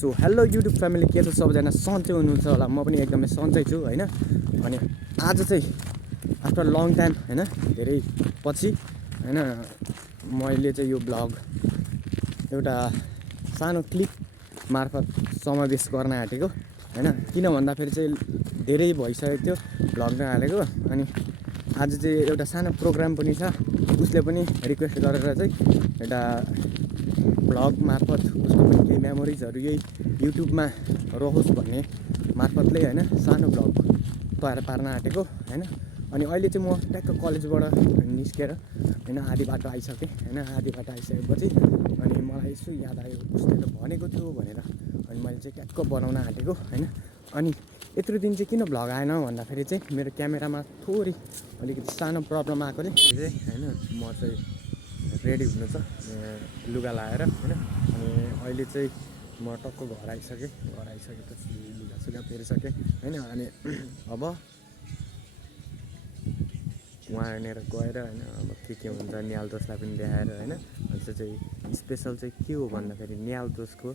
So hello YouTube family, के छ सबैजना सन्चै हुनुहुन्छ होला। म पनि एकदमै सन्चै छु हैन। अनि आज चाहिँ आफ्टर लङ टाइम हैन, धेरै पछि हैन, मैले चाहिँ यो ब्लग एउटा सानो क्लिप मार्फत समावेश गर्न आँटेको हैन। किन भन्दाखेरि चाहिँ धेरै भइसकेको थियो ब्लग नहालेको। अनि आज चाहिँ एउटा सानो प्रोग्राम पनि छ, उसले पनि रिक्वेस्ट गरेर चाहिँ एउटा ब्लग मार्फत उसको पनि केही मेमोरिजहरू यही युट्युबमा रहोस् भन्ने मार्फतले हैन सानो ब्लग तयार पार्न आँटेको हैन। अनि अहिले चाहिँ म ट्याक्क कलेजबाट निस्केर हैन आधी बाटो आइसकेँ हैन। आधी बाटो आइसकेपछि अनि मलाई यसो याद आयो, उसले त भनेको थियो भनेर अनि मैले चाहिँ ट्याक्क बनाउन आँटेको हैन। अनि यत्रो दिन चाहिँ किन भ्लग आएन भन्दाखेरि चाहिँ मेरो क्यामेरामा थोरै अलिकति सानो प्रब्लम आएकोले चाहिँ हैन। म चाहिँ रेडी हुनु छ लुगा लाएर हैन। अनि अहिले चाहिँ म टक्क घर आइसकेपछि लुगासुगा फेरिसकेँ हैन। अनि अब वहाँनिर गएर हैन अब के हुन्छ न्याल दोषलाई पनि देखाएर हैन। अनि चाहिँ स्पेसल चाहिँ के हो भन्दाखेरि न्याल दोषको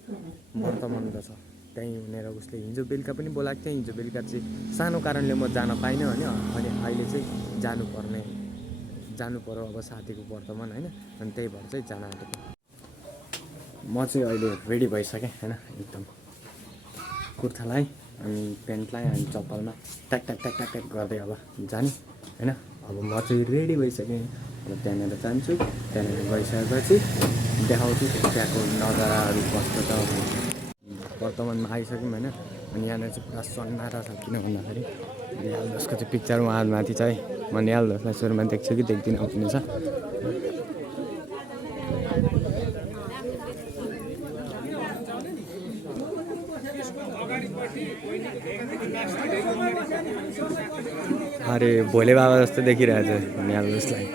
वर्तमान छ त्यहीँ हुनेर उसले हिजो बेलुका पनि बोलाएको थियो। हिजो बेलुका चाहिँ सानो कारणले म जान पाइनँ होइन। अनि अहिले चाहिँ जानु पर्यो अब साथीको वर्तमान हैन। अनि त्यही भएर चाहिँ जान आँटेको। म चाहिँ अहिले रेडी भइसकेँ हैन। एकदम कुर्ता लगाएँ अनि प्यान्ट लगाएँ अनि चप्पलमा ट्याक ट्याक ट्याक ट्याक ट्याक गर्दै अब जाने हैन। अब म चाहिँ रेडी भइसकेँ। अब त्यहाँनिर जान्छु, त्यहाँनिर गइसकेपछि देखाउँछु त्यहाँको नजाराहरू कस्तो छ। वर्तमानमा आइसक्यौँ होइन। अनि यहाँनिर चाहिँ पुरा सन्नाटा छ, किन भन्दाखेरि न्याल दोषको चाहिँ पिक्चर उहाँ माथि चाहिँ म न्याल दोषलाई सुरुमा देख्छु कि देख्दिनँ भन्ने छ। अरे भोले बाबा जस्तो देखिरहेछ न्याल दोषलाई।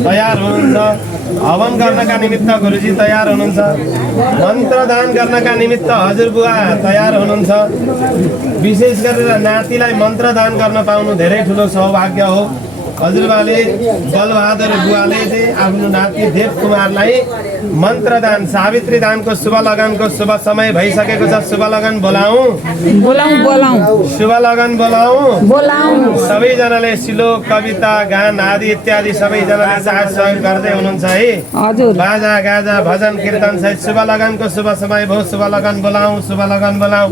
तयार हुनुहुन्छ। हवन गर्नका निमित्त गुरुजी तयार हुनुहुन्छ। मन्त्रदान गर्नका निमित्त हजुरबुवा तयार हुनुहुन्छ। विशेष गरेर नातिलाई मन्त्रदान गर्न पाउनु धेरै ठुलो सौभाग्य हो। हजुरबाले बलबहादुर बुवाले चाहिँ आफ्नो नाति देव कुमारलाई मन्त्रदान सावित्री दानको शुभ लगनको शुभ समय भइसकेको छ। शुभ लगन बोलाऊ शुभ लगन बोलाऊ। सबैजनाले श्लोक कविता गान आदि इत्यादि सबैजनाले साथ सहयोग गर्दै हुनुहुन्छ है। बाजा गाजा भजन कीर्तन सहित शुभ लगनको शुभ समय भयो। शुभ लगन बोलाऊ शुभ लगन बोलाऊ।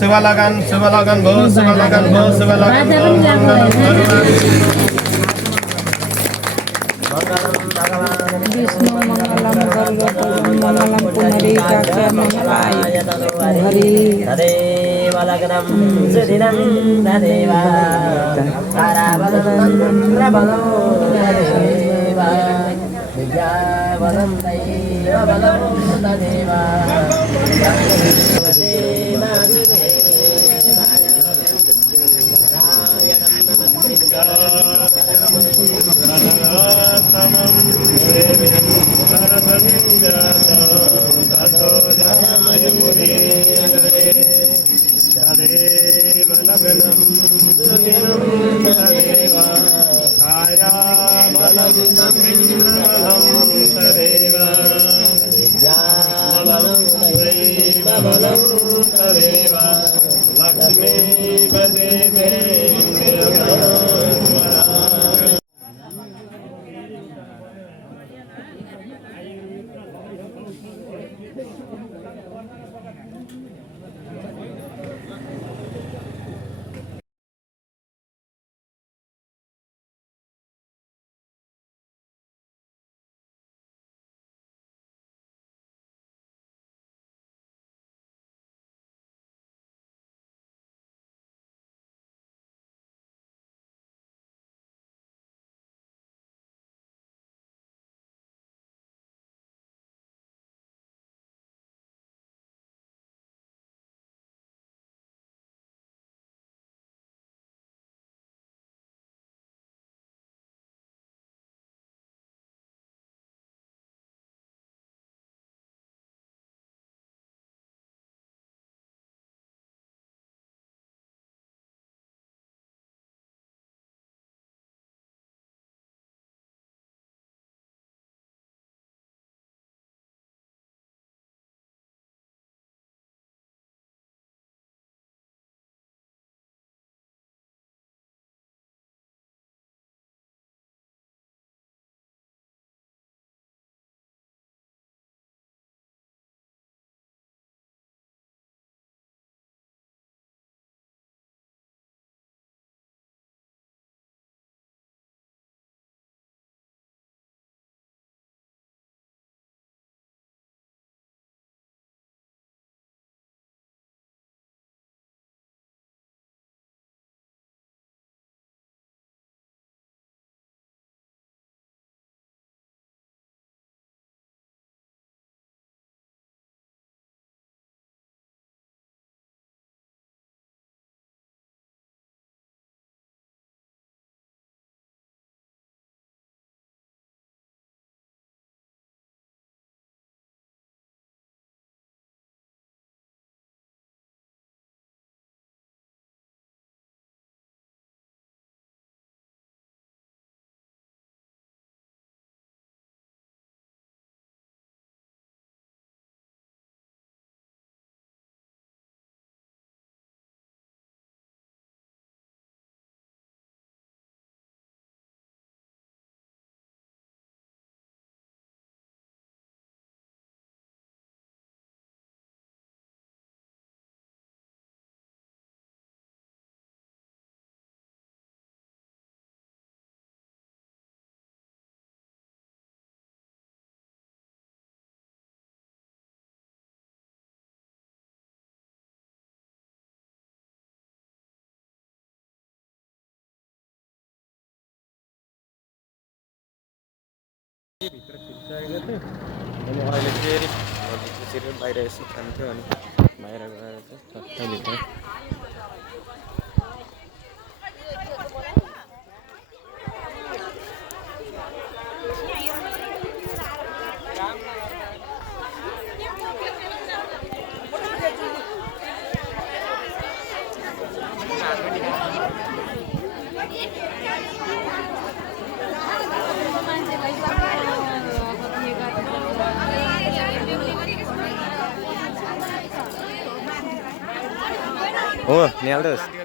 शुभ लगन भयो शुभ लगन भयो शुभ लगन विष्णु मंगलम मंगलम पुनरी हरि तदेव लग्नं सुदिनं तदेव ताराबलं प्रबलो तदेव विद्याबलं दैवबलं तदेव लग्नं सुदिनं तदेव छायाबलं तमिन्द्रबलं तदेव विद्याबलं दैवबलं तदेव लक्ष्मीपते देवेन्द्रवरा भित्र खिचिसकेको थियो अनि अहिले फेरि त्यसरी बाहिर यसो खान्थ्यो अनि बाहिर गएर चाहिँ भित्र हो निहाल्नुहोस्